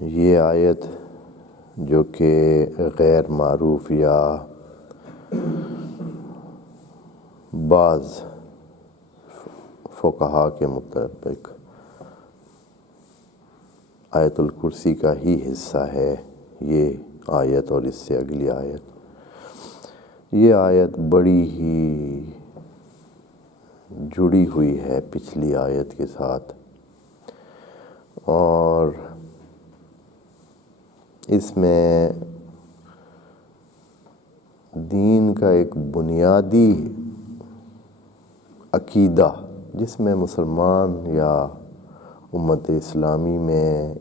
یہ آیت جو کہ غیر معروف یا بعض فقہا کے مطابق آیت الکرسی کا ہی حصہ ہے یہ آیت اور اس سے اگلی آیت۔ یہ آیت بڑی ہی جڑی ہوئی ہے پچھلی آیت کے ساتھ، اور اس میں دین کا ایک بنیادی عقیدہ جس میں مسلمان یا امت اسلامی میں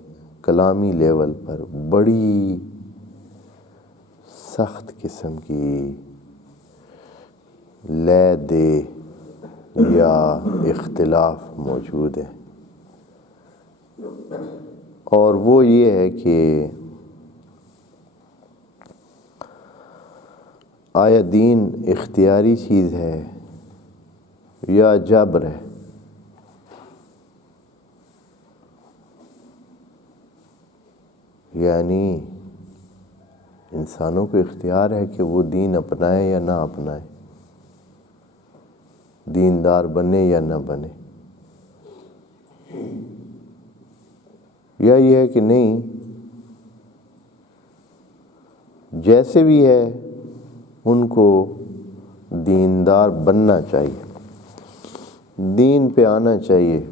کلامی لیول پر بڑی سخت قسم کی لے دے یا اختلاف موجود ہے، اور وہ یہ ہے کہ آیا دین اختیاری چیز ہے یا جبر ہے؟ یعنی انسانوں کو اختیار ہے کہ وہ دین اپنائے یا نہ اپنائے، دیندار بنے یا نہ بنے، یا یہ ہے کہ نہیں جیسے بھی ہے ان کو دیندار بننا چاہیے، دین پہ آنا چاہیے،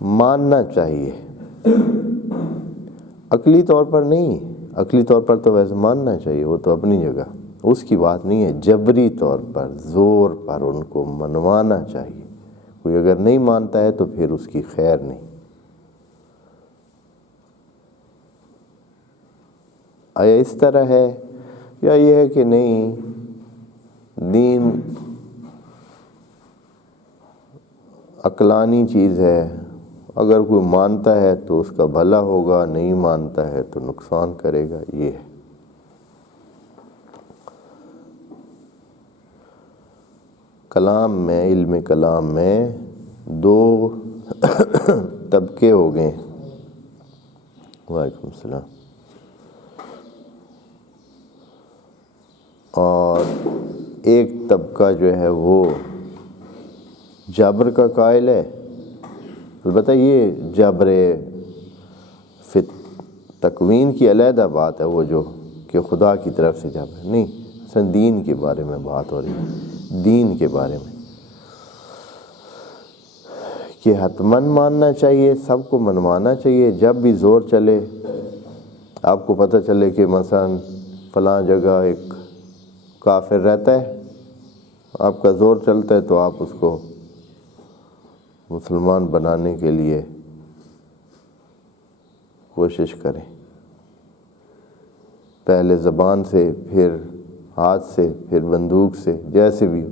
ماننا چاہیے، عقلی طور پر نہیں، عقلی طور پر تو ویسے ماننا چاہیے، وہ تو اپنی جگہ، اس کی بات نہیں ہے، جبری طور پر زور پر ان کو منوانا چاہیے۔ کوئی اگر نہیں مانتا ہے تو پھر اس کی خیر نہیں۔ آیا اس طرح ہے یا یہ ہے کہ نہیں دین عقلانی چیز ہے، اگر کوئی مانتا ہے تو اس کا بھلا ہوگا، نہیں مانتا ہے تو نقصان کرے گا، یہ ہے۔ کلام میں، علم کلام میں دو طبقے ہو گئے۔ وعلیکم السلام۔ اور ایک طبقہ جو ہے وہ جبر کا قائل ہے، البتہ یہ جبر فی تکوین کی علیحدہ بات ہے، وہ جو کہ خدا کی طرف سے جبر نہیں، اصل دین کے بارے میں بات ہو رہی ہے، دین کے بارے میں کہ حتماً ماننا چاہیے، سب کو منوانا چاہیے۔ جب بھی زور چلے، آپ کو پتہ چلے کہ مثلا فلاں جگہ ایک کافر رہتا ہے، آپ کا زور چلتا ہے تو آپ اس کو مسلمان بنانے کے لیے کوشش کریں، پہلے زبان سے، پھر ہاتھ سے، پھر بندوق سے، جیسے بھی ہو۔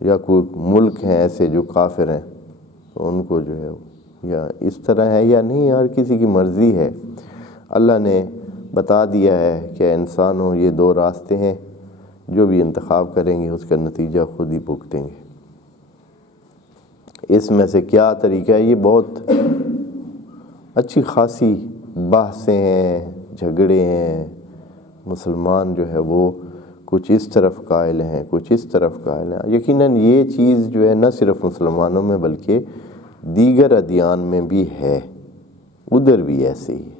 یا کوئی ملک ہیں ایسے جو کافر ہیں تو ان کو جو ہے یا اس طرح ہے یا نہیں، ہر کسی کی مرضی ہے۔ اللہ نے بتا دیا ہے کہ انسانوں یہ دو راستے ہیں، جو بھی انتخاب کریں گے اس کا نتیجہ خود ہی بھگتیں گے۔ اس میں سے کیا طریقہ ہے، یہ بہت اچھی خاصی بحثیں ہیں، جھگڑے ہیں۔ مسلمان جو ہے وہ کچھ اس طرف قائل ہیں، کچھ اس طرف قائل ہیں۔ یقیناً یہ چیز جو ہے نہ صرف مسلمانوں میں بلکہ دیگر ادیان میں بھی ہے، ادھر بھی ایسے ہی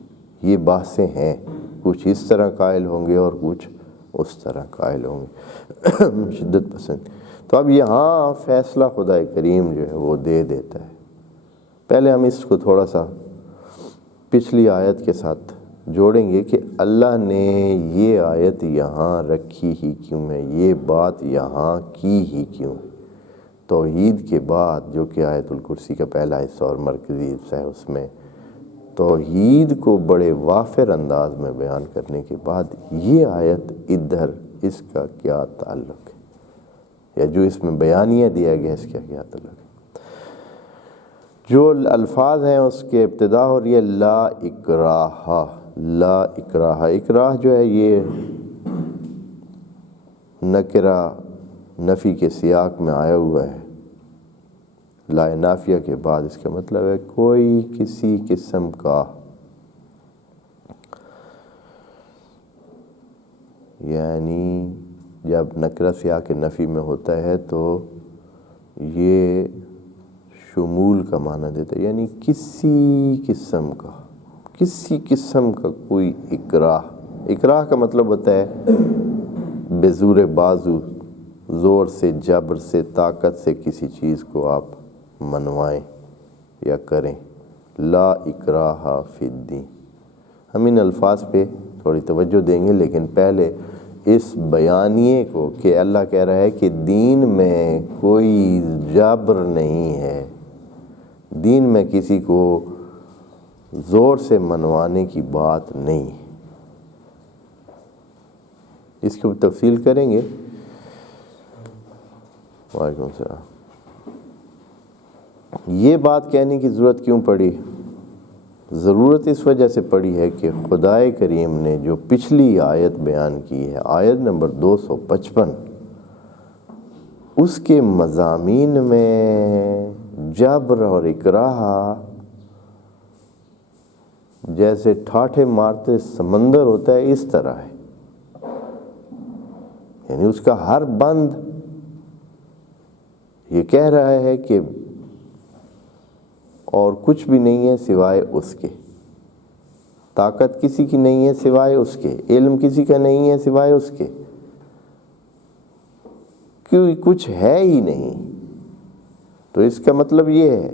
یہ بحثیں ہیں، کچھ اس طرح قائل ہوں گے اور کچھ اس طرح قائل ہوں گے، شدت پسند۔ تو اب یہاں فیصلہ خدا کریم جو ہے وہ دے دیتا ہے۔ پہلے ہم اس کو تھوڑا سا پچھلی آیت کے ساتھ جوڑیں گے کہ اللہ نے یہ آیت یہاں رکھی ہی کیوں ہے، یہ بات یہاں کی ہی کیوں ہے۔ توحید کے بعد جو کہ آیت الکرسی کا پہلا حصہ اور مرکزی حصہ ہے، اس میں توحید کو بڑے وافر انداز میں بیان کرنے کے بعد یہ آیت ادھر اس کا کیا تعلق ہے، یا جو اس میں بیانیہ دیا گیا اس کا کیا تعلق ہے۔ جو الفاظ ہیں اس کے ابتدا ہو رہی ہے لا اکراہ، لا اکراہ۔ اکراہ جو ہے یہ نکرہ نفی کے سیاق میں آیا ہوا ہے، لا نافیہ کے بعد، اس کا مطلب ہے کوئی کسی قسم کا یعنی جب نکرہ سیاق کے نفی میں ہوتا ہے تو یہ شمول کا معنی دیتا ہے، یعنی کسی قسم کا کوئی اکراہ کا مطلب ہوتا ہے بے زور بازو، زور سے، جبر سے، طاقت سے کسی چیز کو آپ منوائیں یا کریں۔ لا اکراہ فی الدین۔ ہم ان الفاظ پہ تھوڑی توجہ دیں گے، لیکن پہلے اس بیانیے کو کہ اللہ کہہ رہا ہے کہ دین میں کوئی جبر نہیں ہے، دین میں کسی کو زور سے منوانے کی بات نہیں، اس کی تفصیل کریں گے۔ وعلیکم السلام۔ یہ بات کہنے کی ضرورت کیوں پڑی؟ ضرورت اس وجہ سے پڑی ہے کہ خدائے کریم نے جو پچھلی آیت بیان کی ہے، آیت نمبر 255، اس کے مضامین میں جبر اور اکراہ جیسے ٹھاٹھے مارتے سمندر ہوتا ہے اس طرح ہے، یعنی اس کا ہر بند یہ کہہ رہا ہے کہ اور کچھ بھی نہیں ہے سوائے اس کے، طاقت کسی کی نہیں ہے سوائے اس کے، علم کسی کا نہیں ہے سوائے اس کے، کیوں کچھ ہے ہی نہیں۔ تو اس کا مطلب یہ ہے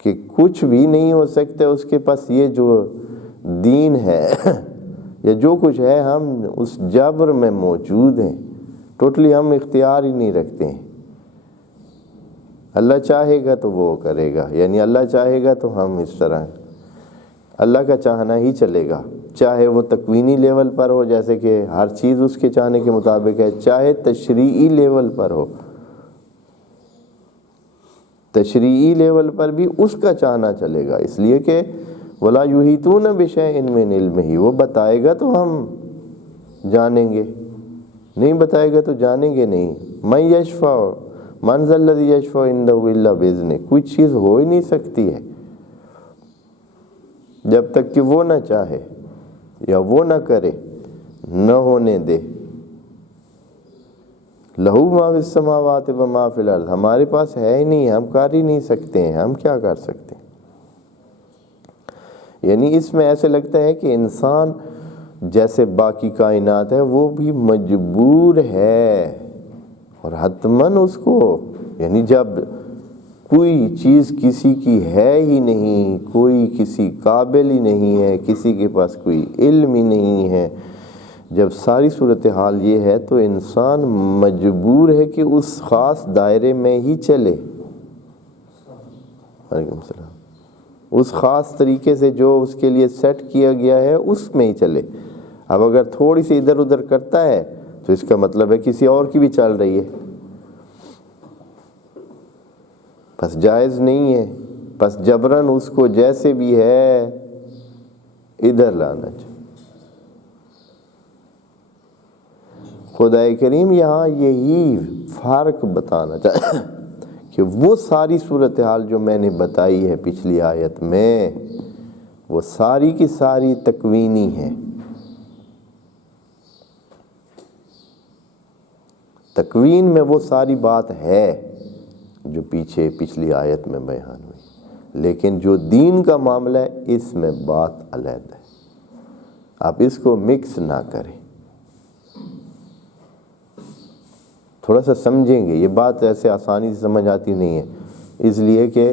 کہ کچھ بھی نہیں ہو سکتا اس کے پاس، یہ جو دین ہے یا جو کچھ ہے ہم اس جبر میں موجود ہیں، ٹوٹلی ہم اختیار ہی نہیں رکھتے ہیں۔ اللہ چاہے گا تو وہ کرے گا، یعنی اللہ چاہے گا تو ہم اس طرح، اللہ کا چاہنا ہی چلے گا، چاہے وہ تکوینی لیول پر ہو جیسے کہ ہر چیز اس کے چاہنے کے مطابق ہے، چاہے تشریعی لیول پر ہو، تشریعی لیول پر بھی اس کا چاہنا چلے گا، اس لیے کہ وَلَا يُحِيطُونَ بِشَيْءٍ مِّنْ عِلْمِهِ، وہ بتائے گا تو ہم جانیں گے، نہیں بتائے گا تو جانیں گے نہیں۔ مَن يَشْفَعُ مَن ذَا الَّذِي يَشْفَعُ عِندَهُ إِلَّا بِإِذْنِهِ، کوئی چیز ہو ہی نہیں سکتی ہے جب تک کہ وہ نہ چاہے یا وہ نہ کرے، نہ ہونے دے۔ لہو ما فی السماوات و ما فی الارض، ہمارے پاس ہے ہی نہیں، ہم کر ہی نہیں سکتے ہیں، ہم کیا کر سکتے ہیں؟ یعنی اس میں ایسے لگتا ہے کہ انسان جیسے باقی کائنات ہے وہ بھی مجبور ہے، اور حتماً اس کو، یعنی جب کوئی چیز کسی کی ہے ہی نہیں، کوئی کسی قابل ہی نہیں ہے، کسی کے پاس کوئی علم ہی نہیں ہے، جب ساری صورتحال یہ ہے تو انسان مجبور ہے کہ اس خاص دائرے میں ہی چلے۔ وعلیکم السلام۔ اس خاص طریقے سے جو اس کے لیے سیٹ کیا گیا ہے اس میں ہی چلے۔ اب اگر تھوڑی سی ادھر ادھر کرتا ہے تو اس کا مطلب ہے کسی اور کی بھی چل رہی ہے، بس جائز نہیں ہے، بس جبراً اس کو جیسے بھی ہے ادھر لانا چاہیے۔ خدائے کریم یہاں یہی فرق بتانا چاہتا ہے کہ وہ ساری صورتحال جو میں نے بتائی ہے پچھلی آیت میں، وہ ساری کی ساری تکوینی ہے، تکوین میں وہ ساری بات ہے جو پیچھے پچھلی آیت میں بیان ہوئی، لیکن جو دین کا معاملہ ہے اس میں بات علیحدہ ہے، آپ اس کو مکس نہ کریں۔ تھوڑا سا سمجھیں گے، یہ بات ایسے آسانی سے سمجھ آتی نہیں ہے، اس لیے کہ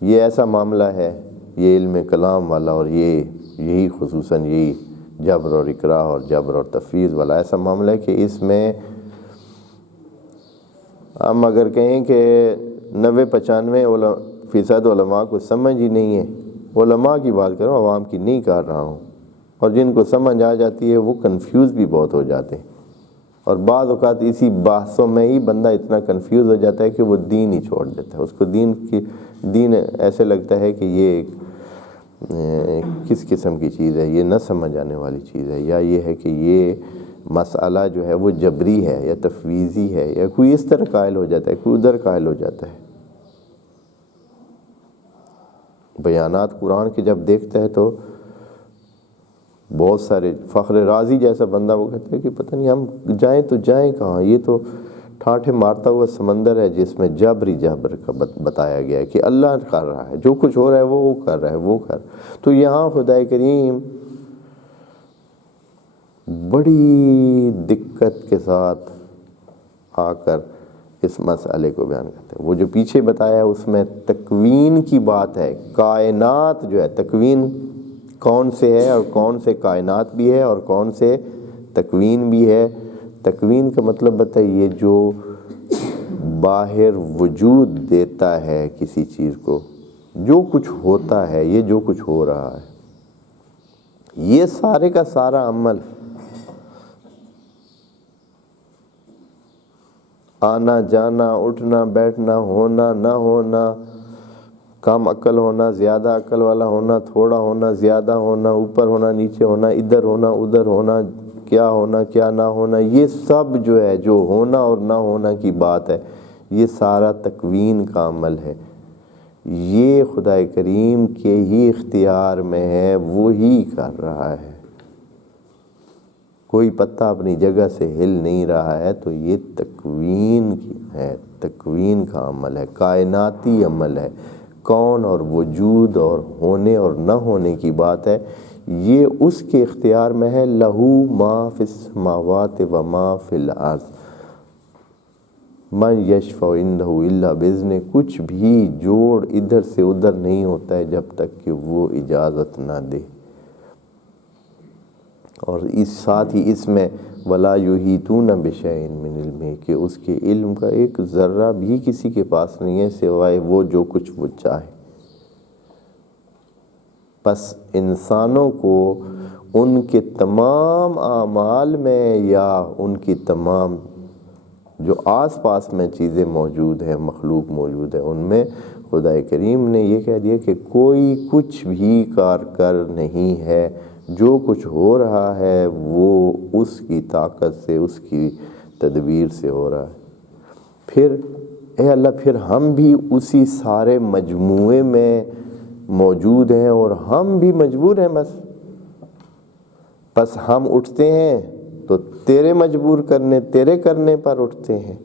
یہ ایسا معاملہ ہے، یہ علم کلام والا، اور یہی خصوصاً یہی جبر اور اکراہ اور جبر اور تفویض والا ایسا معاملہ ہے کہ اس میں ہم اگر کہیں کہ 90-95% علماء کو سمجھ ہی نہیں ہے، علماء کی بات کروں، عوام کی نہیں کر رہا ہوں، اور جن کو سمجھ آ جاتی ہے وہ کنفیوز بھی بہت ہو جاتے ہیں، اور بعض اوقات اسی بحثوں میں ہی بندہ اتنا کنفیوز ہو جاتا ہے کہ وہ دین ہی چھوڑ دیتا ہے، اس کو دین ایسے لگتا ہے کہ یہ کس قسم کی چیز ہے، یہ نہ سمجھ آنے والی چیز ہے، یا یہ ہے کہ یہ مسئلہ جو ہے وہ جبری ہے یا تفویضی ہے، یا کوئی اس طرح قائل ہو جاتا ہے، کوئی ادھر قائل ہو جاتا ہے۔ بیانات قرآن کے جب دیکھتا ہے تو بہت سارے فخر رازی جیسا بندہ وہ کہتے ہیں کہ پتہ نہیں ہم جائیں تو جائیں کہاں، یہ تو ٹھاٹھے مارتا ہوا سمندر ہے جس میں جبر کا بتایا گیا ہے کہ اللہ کر رہا ہے، جو کچھ ہو رہا ہے وہ کر رہا ہے، وہ کر. تو یہاں خدا کریم بڑی دقت کے ساتھ آ کر اس مسئلے کو بیان کرتے ہیں. وہ جو پیچھے بتایا ہے اس میں تکوین کی بات ہے. کائنات جو ہے، تکوین کون سے ہے اور کون سے کائنات بھی ہے اور کون سے تکوین بھی ہے. تکوین کا مطلب بتائیے جو باہر وجود دیتا ہے کسی چیز کو، جو کچھ ہوتا ہے، یہ جو کچھ ہو رہا ہے، یہ سارے کا سارا عمل، آنا جانا، اٹھنا بیٹھنا، ہونا نہ ہونا، کم عقل ہونا، زیادہ عقل والا ہونا، تھوڑا ہونا، زیادہ ہونا، اوپر ہونا، نیچے ہونا، ادھر ہونا، ادھر ہونا، کیا ہونا کیا نہ ہونا، یہ سب جو ہے، جو ہونا اور نہ ہونا کی بات ہے، یہ سارا تکوین کا عمل ہے. یہ خدا کریم کے ہی اختیار میں ہے، وہی کر رہا ہے. کوئی پتا اپنی جگہ سے ہل نہیں رہا ہے. تو یہ تکوین کی ہے، تکوین کا عمل ہے، کائناتی عمل ہے. کون اور وجود اور ہونے اور نہ ہونے کی بات ہے، یہ اس کے اختیار میں ہے. لہو ما فی السماوات و ما فی الارض من یشفع عندہ الا باذنہ. کچھ بھی جوڑ ادھر سے ادھر نہیں ہوتا ہے جب تک کہ وہ اجازت نہ دے. اور اس ساتھ ہی اس میں ولا یحیطون بشیء من علمہ، کہ اس کے علم کا ایک ذرہ بھی کسی کے پاس نہیں ہے سوائے وہ جو کچھ وہ چاہے. بس انسانوں کو ان کے تمام اعمال میں یا ان کی تمام جو آس پاس میں چیزیں موجود ہیں، مخلوق موجود ہے، ان میں خدا کریم نے یہ کہہ دیا کہ کوئی کچھ بھی کارگر نہیں ہے. جو کچھ ہو رہا ہے وہ اس کی طاقت سے، اس کی تدبیر سے ہو رہا ہے. پھر اے اللہ، پھر ہم بھی اسی سارے مجموعے میں موجود ہیں اور ہم بھی مجبور ہیں. بس ہم اٹھتے ہیں تو تیرے مجبور کرنے، تیرے کرنے پر اٹھتے ہیں،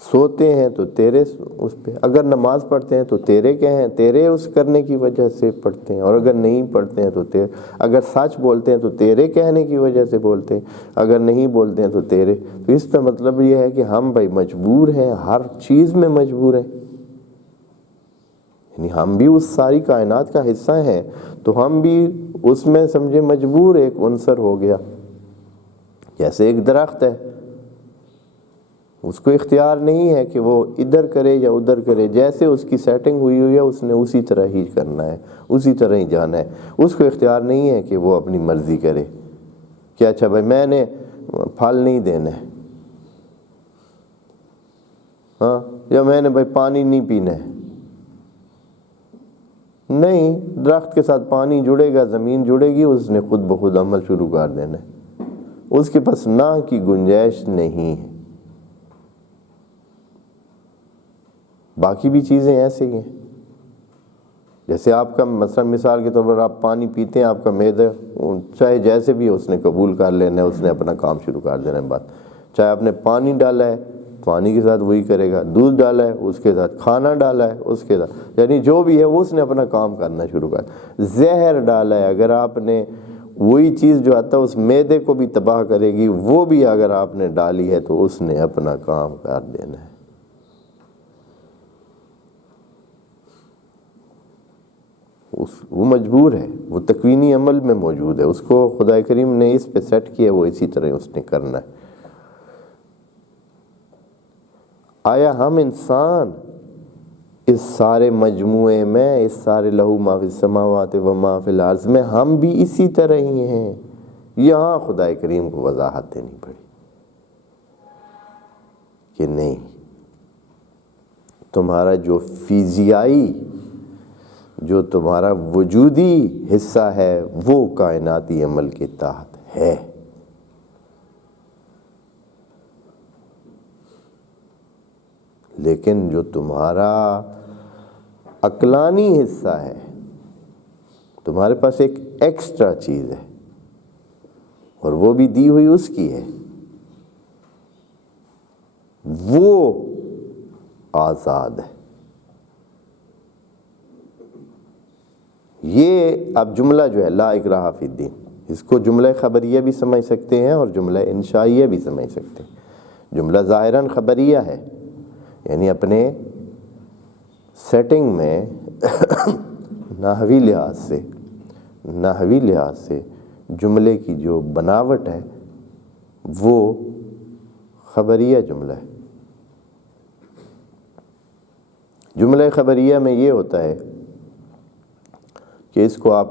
سوتے ہیں تو تیرے اس پہ، اگر نماز پڑھتے ہیں تو تیرے کہیں، تیرے اس کرنے کی وجہ سے پڑھتے ہیں، اور اگر نہیں پڑھتے ہیں تو تیرے، اگر سچ بولتے ہیں تو تیرے کہنے کی وجہ سے بولتے ہیں، اگر نہیں بولتے ہیں تو تیرے. تو اس کا مطلب یہ ہے کہ ہم بھائی مجبور ہیں، ہر چیز میں مجبور ہیں. یعنی ہم بھی اس ساری کائنات کا حصہ ہیں تو ہم بھی اس میں سمجھے مجبور ایک عنصر ہو گیا. جیسے ایک درخت ہے، اس کو اختیار نہیں ہے کہ وہ ادھر کرے یا ادھر کرے، جیسے اس کی سیٹنگ ہوئی ہے اس نے اسی طرح ہی کرنا ہے، اسی طرح ہی جانا ہے. اس کو اختیار نہیں ہے کہ وہ اپنی مرضی کرے کہ اچھا بھائی میں نے پھل نہیں دینا ہے، ہاں، یا میں نے بھائی پانی نہیں پینا ہے. نہیں، درخت کے ساتھ پانی جڑے گا، زمین جڑے گی، اس نے خود بخود عمل شروع کر دینا ہے. اس کے پاس نہ کی گنجائش نہیں ہے. باقی بھی چیزیں ایسے ہی ہیں. جیسے آپ کا مثلا مثال کے طور پر آپ پانی پیتے ہیں، آپ کا معدہ چاہے جیسے بھی اس نے قبول کر لینا ہے، اس نے اپنا کام شروع کر دینا ہے. بات چاہے آپ نے پانی ڈالا ہے، پانی کے ساتھ وہی کرے گا، دودھ ڈالا ہے اس کے ساتھ، کھانا ڈالا ہے اس کے ساتھ، یعنی جو بھی ہے وہ اس نے اپنا کام کرنا شروع کر. زہر ڈالا ہے، اگر آپ نے وہی چیز جو آتا ہے اس معدے کو بھی تباہ کرے گی، وہ بھی اگر آپ نے ڈالی ہے تو اس نے اپنا کام کر دینا ہے. وہ مجبور ہے، وہ تکوینی عمل میں موجود ہے، اس کو خدا کریم نے اس پہ سیٹ کیا، وہ اسی طرح اس نے کرنا ہے. آیا ہم انسان اس سارے مجموعے میں، اس سارے لہو ما فی السماوات و ما فی الارض میں ہم بھی اسی طرح ہی ہیں؟ یہاں خدا کریم کو وضاحت دینی پڑی کہ نہیں، تمہارا جو فیزیائی، جو تمہارا وجودی حصہ ہے وہ کائناتی عمل کے تحت ہے. لیکن جو تمہارا عقلانی حصہ ہے، تمہارے پاس ایک ایکسٹرا چیز ہے اور وہ بھی دی ہوئی اس کی ہے، وہ آزاد ہے۔ یہ اب جملہ جو ہے لا اکراہ فی الدین، اس کو جملہ خبریہ بھی سمجھ سکتے ہیں اور جملہ انشائیہ بھی سمجھ سکتے ہیں۔ جملہ ظاہراً خبریہ ہے، یعنی اپنے سیٹنگ میں نحوی لحاظ سے جملے کی جو بناوٹ ہے وہ خبریہ جملہ ہے۔ جملہ خبریہ میں یہ ہوتا ہے کہ اس کو آپ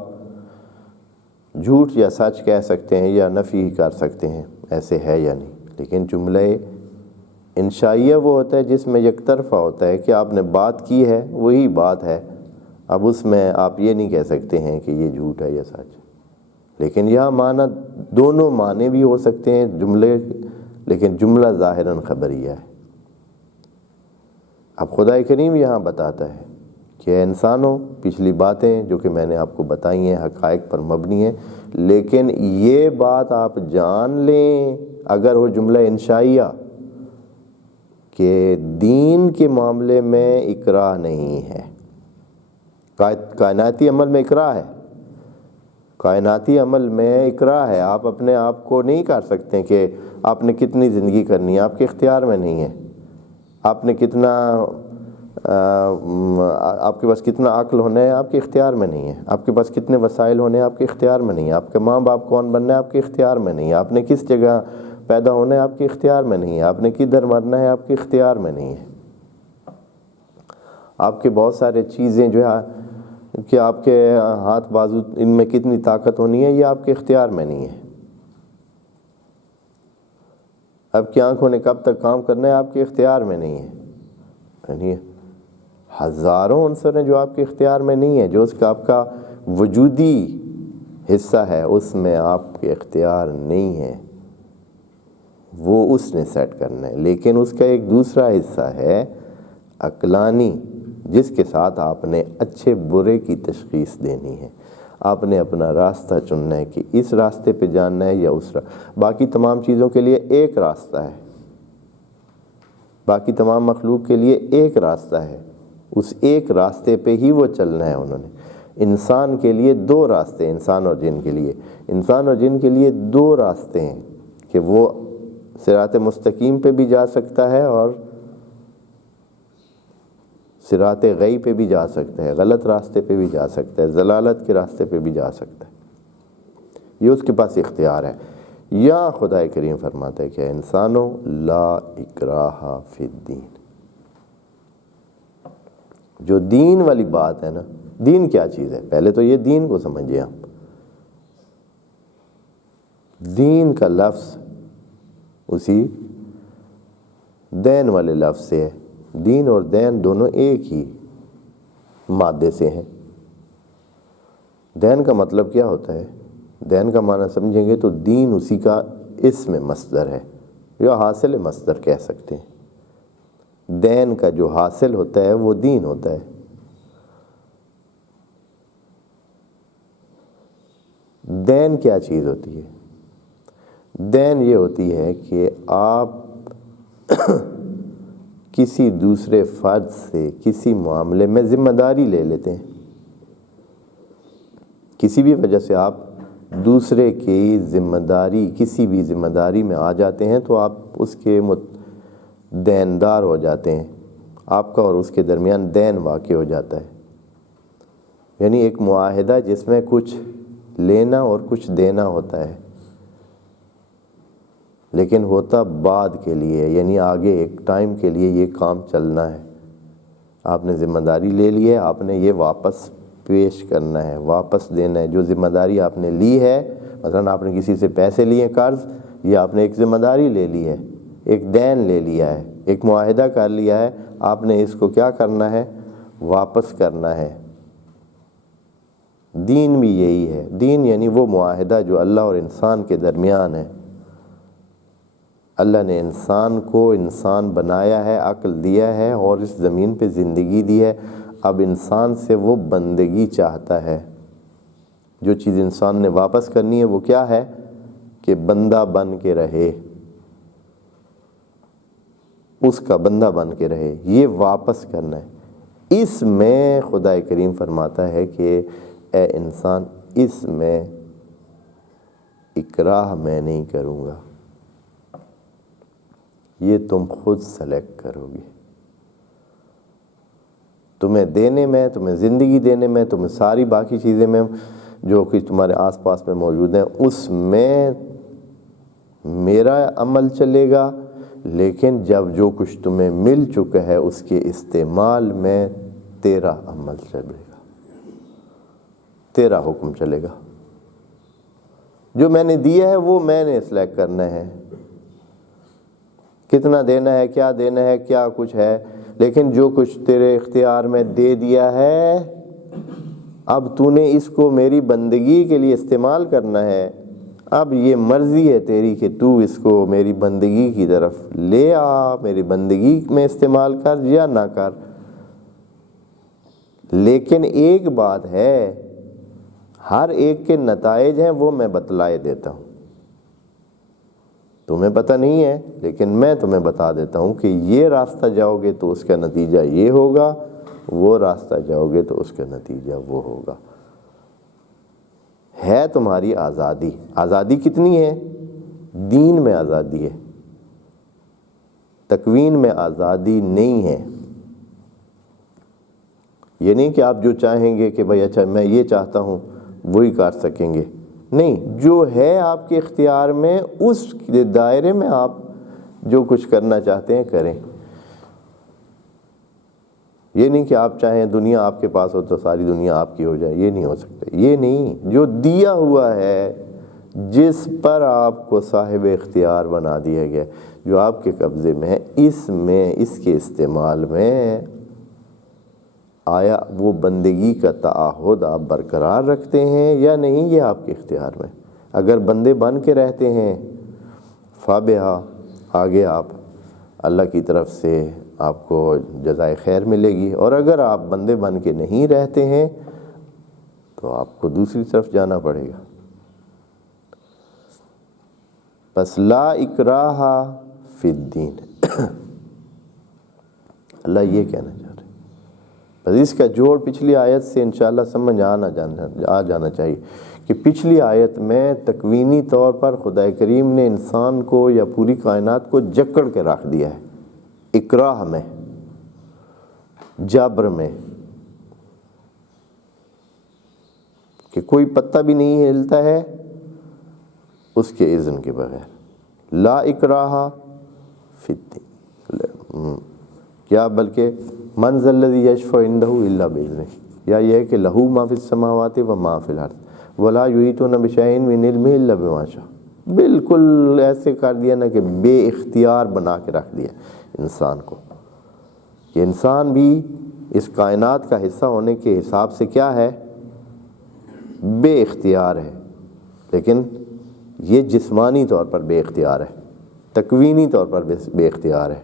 جھوٹ یا سچ کہہ سکتے ہیں یا نفی ہی کر سکتے ہیں، ایسے ہے یا نہیں۔ لیکن جملہ انشائیہ وہ ہوتا ہے جس میں یک طرفہ ہوتا ہے کہ آپ نے بات کی ہے وہی بات ہے، اب اس میں آپ یہ نہیں کہہ سکتے ہیں کہ یہ جھوٹ ہے یا سچ۔ لیکن یہاں معنی دونوں معنی بھی ہو سکتے ہیں جملے، لیکن جملہ ظاہراً خبریہ ہے۔ اب خدا کریم یہاں بتاتا ہے کہ انسانوں، پچھلی باتیں جو کہ میں نے آپ کو بتائی ہیں حقائق پر مبنی ہیں، لیکن یہ بات آپ جان لیں اگر وہ جملہ انشائیہ کہ دین کے معاملے میں اکراہ نہیں ہے۔ کائناتی عمل میں اکراہ ہے، کائناتی عمل میں اکراہ ہے۔ آپ اپنے آپ کو نہیں کر سکتے کہ آپ نے کتنی زندگی کرنی ہے، آپ کے اختیار میں نہیں ہے۔ آپ نے کتنا آپ کے پاس کتنا عقل ہونا ہے، آپ کے اختیار میں نہیں ہے۔ آپ کے پاس کتنے وسائل ہونے ہیں، آپ کے اختیار میں نہیں ہے۔ آپ کے ماں باپ کون بننا ہے، آپ کے اختیار میں نہیں ہے۔ آپ نے کس جگہ پیدا ہونا ہے، آپ کے اختیار میں نہیں ہے۔ آپ نے کدھر مرنا ہے، آپ کے اختیار میں نہیں ہے۔ آپ کے بہت سارے چیزیں جو ہے کہ آپ کے ہاتھ بازو ان میں کتنی طاقت ہونی ہے، یہ آپ کے اختیار میں نہیں ہے۔ آپ کی آنکھوں نے کب تک کام کرنا ہے، آپ کے اختیار میں نہیں ہے۔ یعنی ہزاروں عنصر ہیں جو آپ کے اختیار میں نہیں ہے، جو اس کا آپ کا وجودی حصہ ہے اس میں آپ کے اختیار نہیں ہے، وہ اس نے سیٹ کرنا ہے۔ لیکن اس کا ایک دوسرا حصہ ہے عقلانی، جس کے ساتھ آپ نے اچھے برے کی تشخیص دینی ہے۔ آپ نے اپنا راستہ چننا ہے کہ اس راستے پہ جاننا ہے یا اس باقی تمام چیزوں کے لیے ایک راستہ ہے، باقی تمام مخلوق کے لیے ایک راستہ ہے، اس ایک راستے پہ ہی وہ چلنا ہے انہوں نے۔ انسان کے لیے دو راستے، انسان اور جن کے لیے دو راستے ہیں کہ وہ صراط مستقیم پہ بھی جا سکتا ہے اور صراط غی پہ بھی جا سکتا ہے، غلط راستے پہ بھی جا سکتا ہے، ضلالت کے راستے پہ بھی جا سکتا ہے۔ یہ اس کے پاس اختیار ہے۔ یہاں خدا کریم فرماتا ہے کہ انسانوں لا اکراہ فی الدین۔ جو دین والی بات ہے نا، دین کیا چیز ہے؟ پہلے تو یہ دین کو سمجھیں آپ۔ دین کا لفظ اسی دین والے لفظ سے ہے۔ دین اور دین دونوں ایک ہی مادے سے ہیں۔ دین کا مطلب کیا ہوتا ہے؟ دین کا معنی سمجھیں گے تو دین اسی کا اسم مصدر ہے یا حاصل مصدر کہہ سکتے ہیں۔ دین کا جو حاصل ہوتا ہے وہ دین ہوتا ہے۔ دین کیا چیز ہوتی ہے؟ دین یہ ہوتی ہے کہ آپ کسی دوسرے فرد سے کسی معاملے میں ذمہ داری لے لیتے ہیں، کسی بھی وجہ سے آپ دوسرے کی ذمہ داری، کسی بھی ذمہ داری میں آ جاتے ہیں تو آپ اس کے دیندار ہو جاتے ہیں، آپ کا اور اس کے درمیان دین واقع ہو جاتا ہے۔ یعنی ایک معاہدہ جس میں کچھ لینا اور کچھ دینا ہوتا ہے، لیکن ہوتا بعد کے لیے، یعنی آگے ایک ٹائم کے لیے یہ کام چلنا ہے۔ آپ نے ذمہ داری لے لی ہے، آپ نے یہ واپس پیش کرنا ہے، واپس دینا ہے۔ جو ذمہ داری آپ نے لی ہے، مثلا آپ نے کسی سے پیسے لیے قرض، یہ آپ نے ایک ذمہ داری لے لی ہے، ایک دین لے لیا ہے، ایک معاہدہ کر لیا ہے، آپ نے اس کو کیا کرنا ہے؟ واپس کرنا ہے۔ دین بھی یہی ہے۔ دین یعنی وہ معاہدہ جو اللہ اور انسان کے درمیان ہے۔ اللہ نے انسان کو انسان بنایا ہے، عقل دیا ہے اور اس زمین پہ زندگی دی ہے۔ اب انسان سے وہ بندگی چاہتا ہے، جو چیز انسان نے واپس کرنی ہے وہ کیا ہے کہ بندہ بن کے رہے، اس کا بندہ بن کے رہے، یہ واپس کرنا ہے۔ اس میں خدا کریم فرماتا ہے کہ اے انسان، اس میں اکراہ میں نہیں کروں گا، یہ تم خود سلیکٹ کرو گے۔ تمہیں دینے میں، تمہیں زندگی دینے میں، تمہیں ساری باقی چیزیں میں جو کہ تمہارے آس پاس میں موجود ہیں، اس میں میرا عمل چلے گا، لیکن جب جو کچھ تمہیں مل چکا ہے اس کے استعمال میں تیرا عمل چلے گا، تیرا حکم چلے گا۔ جو میں نے دیا ہے وہ میں نے سلیکٹ کرنا ہے، کتنا دینا ہے، کیا دینا ہے، کیا کچھ ہے، لیکن جو کچھ تیرے اختیار میں دے دیا ہے، اب تو نے اس کو میری بندگی کے لیے استعمال کرنا ہے۔ اب یہ مرضی ہے تیری کہ تو اس کو میری بندگی کی طرف لے آ، میری بندگی میں استعمال کر یا نہ کر۔ لیکن ایک بات ہے، ہر ایک کے نتائج ہیں وہ میں بتلائے دیتا ہوں، تمہیں پتہ نہیں ہے لیکن میں تمہیں بتا دیتا ہوں کہ یہ راستہ جاؤ گے تو اس کا نتیجہ یہ ہوگا، وہ راستہ جاؤ گے تو اس کا نتیجہ وہ ہوگا۔ ہے تمہاری آزادی، آزادی کتنی ہے؟ دین میں آزادی ہے، تکوین میں آزادی نہیں ہے۔ یہ نہیں کہ آپ جو چاہیں گے کہ بھائی اچھا میں یہ چاہتا ہوں وہی کر سکیں گے، نہیں، جو ہے آپ کے اختیار میں اس دائرے میں آپ جو کچھ کرنا چاہتے ہیں کریں۔ یہ نہیں کہ آپ چاہیں دنیا آپ کے پاس ہو تو ساری دنیا آپ کی ہو جائے، یہ نہیں ہو سکتا۔ یہ نہیں، جو دیا ہوا ہے، جس پر آپ کو صاحب اختیار بنا دیا گیا، جو آپ کے قبضے میں ہے، اس کے استعمال میں آیا وہ بندگی کا تعہد آپ برقرار رکھتے ہیں یا نہیں، یہ آپ کے اختیار میں۔ اگر بندے بن کے رہتے ہیں فابہا، آگے آپ اللہ کی طرف سے آپ کو جزائے خیر ملے گی، اور اگر آپ بندے بن کے نہیں رہتے ہیں تو آپ کو دوسری طرف جانا پڑے گا۔ بس لا اکراہ فی الدین، اللہ یہ کہنا چاہ رہے ہیں۔ بس اس کا جوڑ پچھلی آیت سے انشاءاللہ سمجھ آ جانا چاہیے کہ پچھلی آیت میں تکوینی طور پر خدا کریم نے انسان کو یا پوری کائنات کو جکڑ کے رکھ دیا ہے، اکراہ میں، جبر میں، کہ کوئی پتہ بھی نہیں ہلتا ہے اس کے اذن کے بغیر۔ لا اکراہ فی الدین، کیا بلکہ من ذا الذی یشفع عندہ الا باذنہ، یا یہ ہے کہ لہو ما فی السماوات و ما فی الارض ولا یحیطون بشیء من علمہ الا بما شاء۔ بالکل ایسے کر دیا نا کہ بے اختیار بنا کے رکھ دیا انسان کو، کہ انسان بھی اس کائنات کا حصہ ہونے کے حساب سے کیا ہے؟ بے اختیار ہے، لیکن یہ جسمانی طور پر بے اختیار ہے، تکوینی طور پر بے اختیار ہے،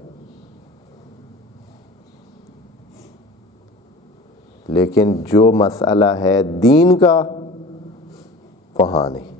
لیکن جو مسئلہ ہے دین کا وہاں نہیں۔